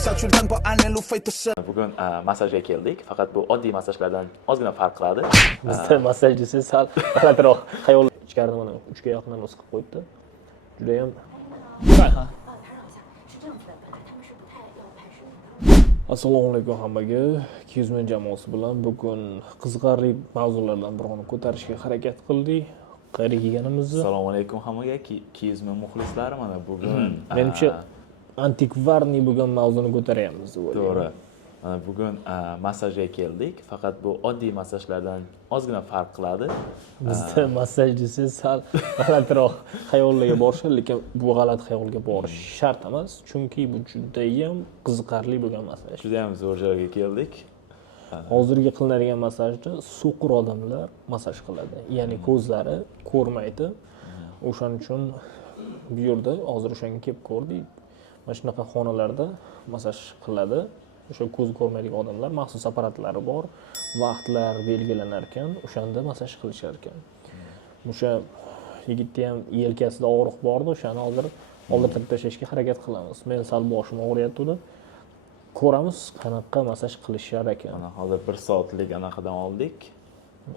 Bugun massajga keldik. Faqat bu oddiy massajlardan ozgina farq qiladi. Bizda massaj desangiz sal g'alatiroq xayol ichkarida mana 3 ga yaqin nusxa qilib qo'yibdi. Juda ham Assalomu alaykum hammaga. 200 ming jamoasi bilan bugun qiziqarli mavzulardan birini ko'tarishga harakat qildik. Qayerga kelganimizni. Assalomu alaykum hammaga. 200 ming muxlislari mana bugun menimcha antikvarniy bo'lgan mavzuni ko'taryapmiz deb o'ylayman. To'g'ri. Mana bugun massajga keldik. Faqat bu oddiy massajlardan ozgina farq qiladi. Bizda massaj desangiz sal g'alatiroq xayollarga borishadi, lekin bu g'alati xayolga borish shart emas, chunki bu juda ham qiziqarli bo'lgan massaj. Juda ham zo'r joyga keldik. Hozirgi qilinadigan massajda so'qir odamlar massaj qiladi. Ya'ni ko'zlari ko'rmaydi. O'shaning uchun bu yerda hozir o'shanga kelib ko'rdik. Mana shunaqa xonalarda massaj qiladi. O'sha ko'z ko'rmaydigan odamlar maxsus apparatlari bor, vaqtlar belgilanar ekan, o'shanda massaj qilishar ekan. O'sha yigitda ham yelkasida og'riq bor edi, o'shani hozir oldirib tashlashga harakat qilamiz. Men sal boshim og'riyapti. Ko'ramiz qanaqa massaj qilishar ekan. Mana hozir 1 soatlik anaqadan oldik.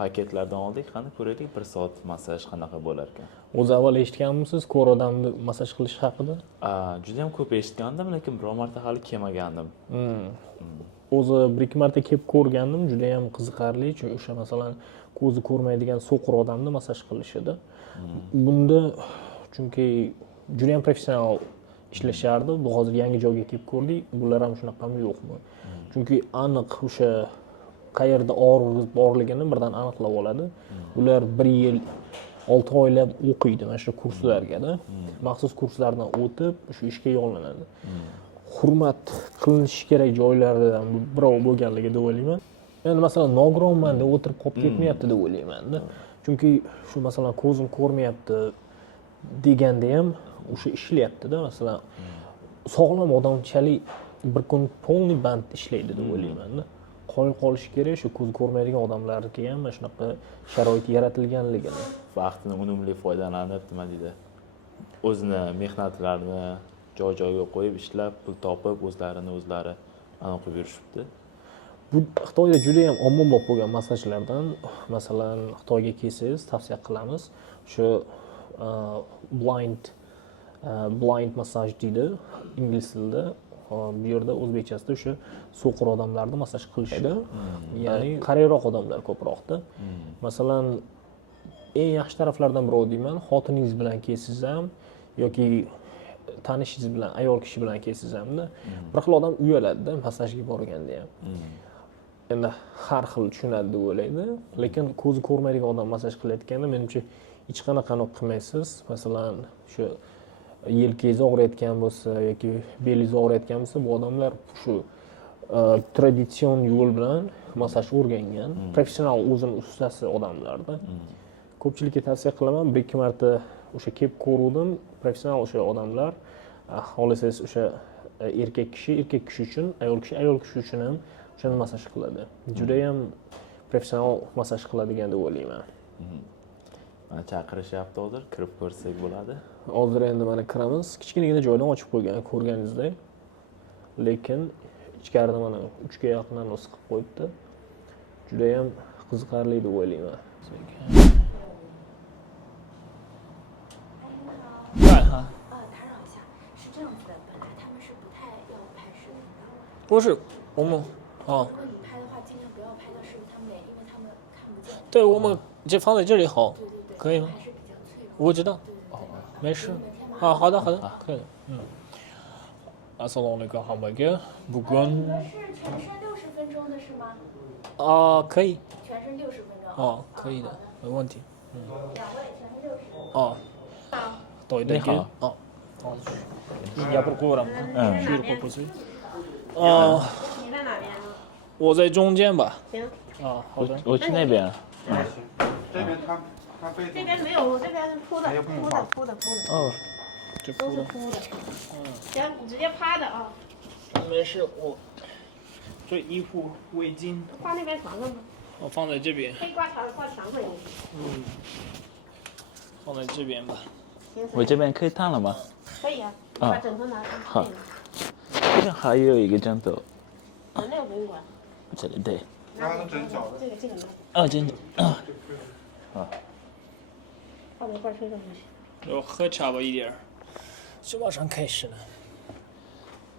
Paketlardan oldik. Qani ko'raylik 1 soat massaj qanaqa bo'lar ekan. O'zi avval eshitganmisiz ko'r odamni massaj qilish haqida? Juda ham ko'p eshitgandim, lekin biror marta hali kelmagandim. O'zi 1-2 marta kelib ko'rgandim, juda ham qiziqarli, chunki o'sha masalan ko'zi ko'rmaydigan so'qir odamni massaj qilishadi. Bunda chunki juda ham professional ishlashardi. Bu hozir yangi joyga kelib ko'rdik. Bular ham shunaqami yo'qmi? Chunki aniq o'sha qayerda og'riq borligini birdan aniqlab oladi. Ular 1 yil 6 oylab o'qiydi mana shu kurslarga-da. Maxsus kurslardan o'tib shu ishga yollanadi. Hurmat qilinishi kerak joylardan birov bo'lganligi deb o'ylayman. Endi masalan nogironman deb o'tirib qolib ketmayapti deb o'ylayman-da. Chunki shu masalan ko'zim ko'rmayapti deganda ham o'sha ishlayapti-da. Masalan sog'lom odamchalik bir kun polniy band ishlaydi deb o'ylayman-da. Qolish kerak shu ko'z ko'rmaydigan odamlarga ham mana shunaqa sharoit yaratilganligini. Vaqtini unumli foydalanib, nima deydi? O'zini mehnatlarini joy-joyiga qo'yib ishlab, pul topib, o'zlari qilib yurishibdi. Bu Xitoyda juda ham ommabop bo'lgan massajlardan, masalan, Xitoyga kelsangiz tavsiya qilamiz. Shu blind massaj deydi ingliz tilida. Bu yerda o'zbekchasida o'sha so'qir odamlarni massaj qilishadi. Ya'ni qariroq odamlar ko'proqda. Masalan, eng yaxshi taraflardan biri deyman, xotiningiz bilan kelsangiz ham yoki tanishingiz bilan, ayol kishi bilan kelsangiz hamda bir xil odam uyaladi-da massajga borganda ham. Endi har xil tushunadi deb o'ylaydi, lekin ko'zi ko'rmaydigan odam massaj qilayotganda menimcha hech qanaqani qilmaysiz. Masalan, shu yelkangiz og'riyotgan bo'lsa yoki belingiz og'riyotgan bo'lsa, bu odamlar shu traditsion yo'l bilan massaj o'rgangan, professional o'zini ustasi odamlarda. Ko'pchilikka tavsiya qilaman, 1-2 marta o'sha kelib ko'rdim, professional o'sha odamlar, xohlasangiz o'sha erkak kishi uchun, ayol kishi uchun ham o'shani massaj qiladi. Juda ham professional massaj qiladigan deb o'ylayman. Mana chaqirishyapti hozir, kirib ko'rsak bo'ladi. Hozir endi mana kiramiz. Kichkinagina joydan ochib qo'ygan ko'rganingizdek. Lekin ichkarida mana 3 ga yaqin nusxa qilib qo'yibdi. Juda ham qiziqarli deb o'ylayman. 不是，我们啊，对，我们就放在这里好，可以吗？我知道，没事。啊，好的，可以的。Assalomu alaykum hammaga. Bugun 全身60分钟的是吗？可以。全身60分钟。可以的，没问题。2位全身60。Xitoydagi. 你好。yapib qo'yaveramiz. 哪边？不是。你在哪边？我在中间吧。行。好的。我去那边。这边它这边没有，这边是铺的。这都是铺的。行，你直接趴的啊。没事，我这衣服、围巾挂那边床上吗？我放在这边。可以挂墙上也行。放在这边吧。行。我这边可以烫了吗？可以啊，把枕头拿上。好。还有一个枕头，那个不用管。这里对，那个是真小的。这个拿。真的放在罐车上就行。要喝茶吧一点儿，就马上开始了。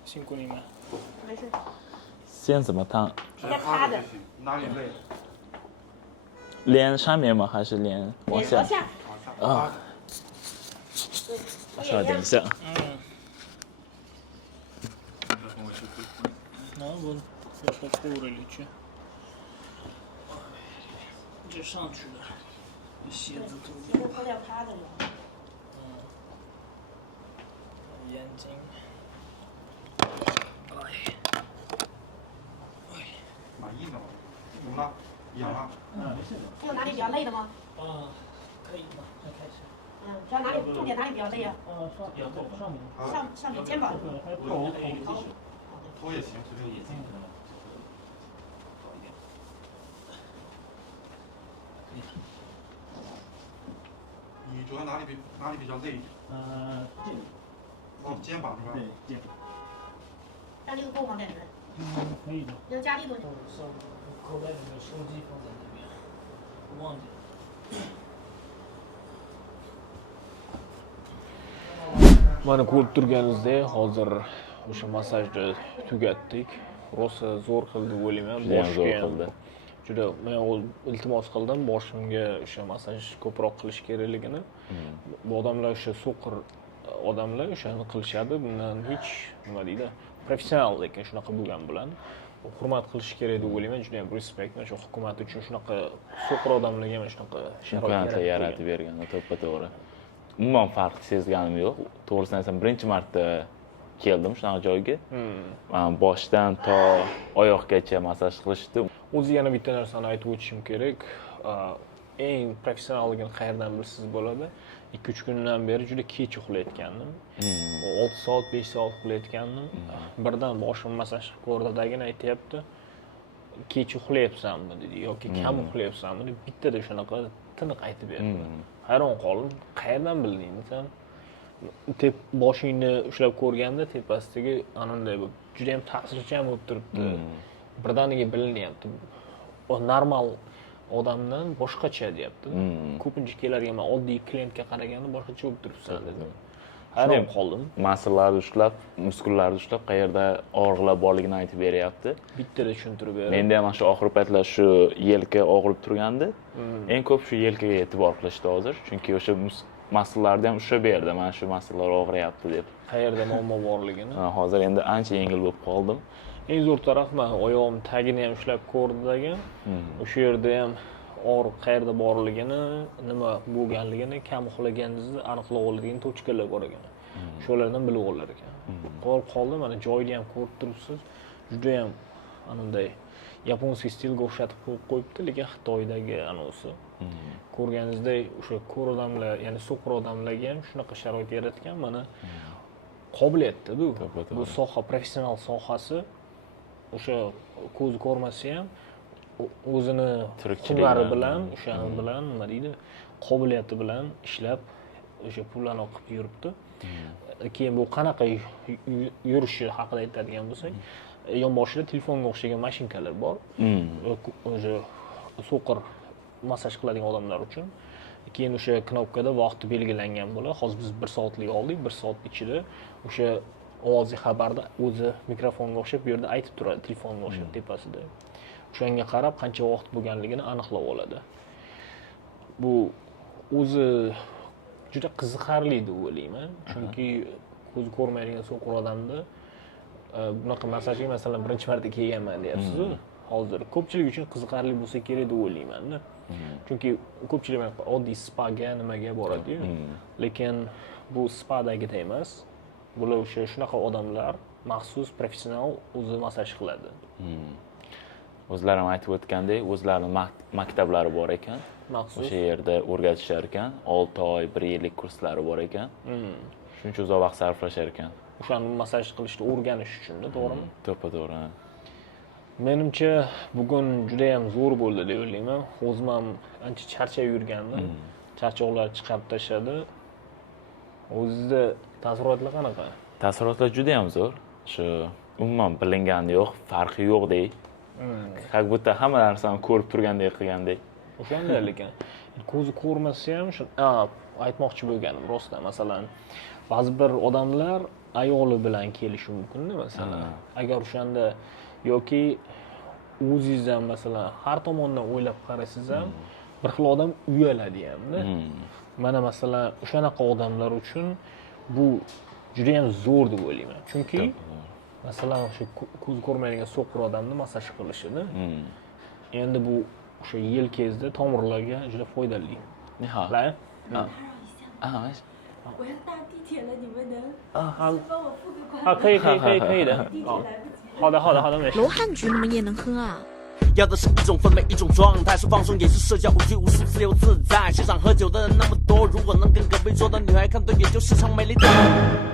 辛苦你们。没事。先怎么烫？直接趴着就行，哪里累？连上面吗？还是连往下？往下。啊，稍等一下。那我要喝吐了里去。这上去了，鞋子都现在脱掉趴着了。眼睛。满意的吗？懂了，痒了。有哪里比较累的吗？可以吗？再开始。主要哪里重点哪里比较累啊？上面肩膀。头也行，这个也行。你主要哪里比较累？哦，肩膀是吧？对，肩膀。加力度够吗？在里面？可以的。要加力度。口袋里面手机放在那边，忘记了。Mana ko'rib turganingizdek, hozir o'sha massajni tugatdik. Rosa zo'r qildi deb o'ylayman. Judayam zo'r qildi. Juda men iltimos qildim boshimga o'sha massaj ko'proq qilish kerakligini. Bu odamlar o'sha so'qir odamlar o'shani qilishadi. Bundan hech nima deydi, professional lekin shunaqa bo'lgan bilan hurmat qilish kerak deb o'ylayman. Juda ham respekt. Mana shu hukumat uchun shunaqa so'qir odamlarga mana shunaqa sharoitlar yaratib bergan, to'ppa-to'g'ri. Umuman farq sezganim yo'q. To'g'risini aytsam, birinchi marta keldim shunaqa joyga. Boshdan to oyoqgacha massaj qilishdi. O'zi yana bitta narsani aytib o'tishim kerak. Eng professionalligini qayerdan bilsangiz bo'ladi? 2-3 kundan beri juda kech uxlayotgandim. 6 soat, 5 soat uxlayotgandim. Birdan boshim massaj ko'rdidagini aytyapti. Kech uxlayapsanmi dedi yoki kam uxlayapsanmi deb bittada shunaqa tiniq aytib berdi. Hayron qoldim. Qayerdan bilding sen? Boshingni ushlab ko'rganda tepasidagi ananday bo'lib, juda ham ta'sirchan bo'lib turibdi. Birdaniga bilinyapti. O normal odamdan boshqacha deyapti. Ko'pincha keladigan men oddiy klientga qaraganda boshqacha bo'lib turibsan dedim. Hayron qoldim. Mas'ullarni ushlab, muskullarni ushlab, qayerda og'riqlar borligini aytib beryapti. Bittada tushuntirib berdi. Menda ham shu oxirgi paytlar shu yelka og'rib turgandi. Eng ko'p shu yelkaga e'tibor qilishdi hozir, chunki o'sha mas'ullarni ham ushlab berdi. Mana shu mas'ullar og'riyapti deb. Qayerda muammo borligini. Hozir endi ancha yengil bo'lib qoldim. Eng zo'r taraf men oyog'im tagini ham ushlab ko'rdidagan. O'sha yerda ham og'riq qayerda borligini, nima bo'lganligini, kam uxlaganingizni aniqlab oladigan tochkalar bor ekan. Shulardan bilib olar ekan. Qoldi, mana joyini ham ko'rib turibsiz. Juda ham ananday yaponskiy stilga o'xshatib qo'yibdi, lekin Xitoydagi anosi. Ko'rganingizdek, o'sha ko'r odamlar, ya'ni so'qir odamlarga ham shunaqa sharoit yaratgan. Mana qobiliyatda bu soha professional sohasi. O'sha ko'z ko'rmasa ham o'zini hunari bilan, o'shani bilan nima deydi, qobiliyati bilan ishlab o'sha pullarni qilib yuribdi. Keyin bu qanaqa yurishi haqida aytadigan bo'lsak, yonboshida telefonga o'xshagan mashinkalar bor. O'sha so'qir massaj qiladigan odamlar uchun. Keyin o'sha knopkada vaqti belgilangan bo'ladi. Hozir biz 1 soatlik oldik. 1 soat ichida o'sha ovoziy xabarda o'zi mikrofonga o'xshab bu yerda aytib turadi, telefonga o'xshab tepasida. O'shanga qarab qancha vaqt bo'lganligini aniqlab oladi. Bu o'zi juda qiziqarli deb o'ylayman. Chunki ko'zi ko'rmaydigan so'qir odamda bunaqa massajga masalan birinchi marta kelganman deyapsiz. Hozir ko'pchilik uchun qiziqarli bo'lsa kerak deb o'ylayman-da. Chunki ko'pchilik oddiy spaga nimaga boradi-yu. Lekin bu spadagidek emas. Bular o'sha shunaqa odamlar maxsus professional o'zi massaj qiladi. O'zlari ham aytib o'tgandek, o'zlarining maktablari bor ekan. Maxsus o'sha yerda o'rgatishar ekan. 6 oy, 1 yillik kurslari bor ekan. Shuncha uzoq vaqt sarflashar ekan. O'shani massaj qilishni o'rganish uchun-da, to'g'rimi? To'ppa-to'g'ri. Menimcha bugun juda ham zo'r bo'ldi deb o'ylayman. O'zim ham ancha charchab yurgandim. Charchoqlar chiqarib tashladi. O'zingizda taassurotlar qanaqa? Taassurotlar juda ham zo'r. Shu umuman bilingani yo'q, farqi yo'qdek. Как будто hamma narsani ko'rib turgandek qilgandek. O'shanda lekin ko'zi ko'rmasa ham shu aytmoqchi bo'lganim rostdan, masalan, ba'zi bir odamlar ayoli bilan kelishi mumkin-da, masalan. Agar o'shanda yoki o'zingiz ham masalan har tomondan o'ylab qarasangiz ham bir xil odam uyaladi hamda. Mana masalan o'shanaqa odamlar uchun bu juda ham zo'r deb o'ylayman. Chunki masalan o'sha ko'z ko'rmaydigan so'qir odamni massaj qilishida. Endi bu o'sha yelkangizda tomirlarga juda foydali. 你好。 来，我要搭地铁了，你们能好帮我付个款？可以的。地铁来不及了。好的，没事。罗汉局你们也能喝啊？要的是一种氛围，一种状态，是放松，也是社交，无拘无束，自由自在。现场喝酒的人那么多，如果能跟隔壁桌的女孩看对眼，就是场美丽的。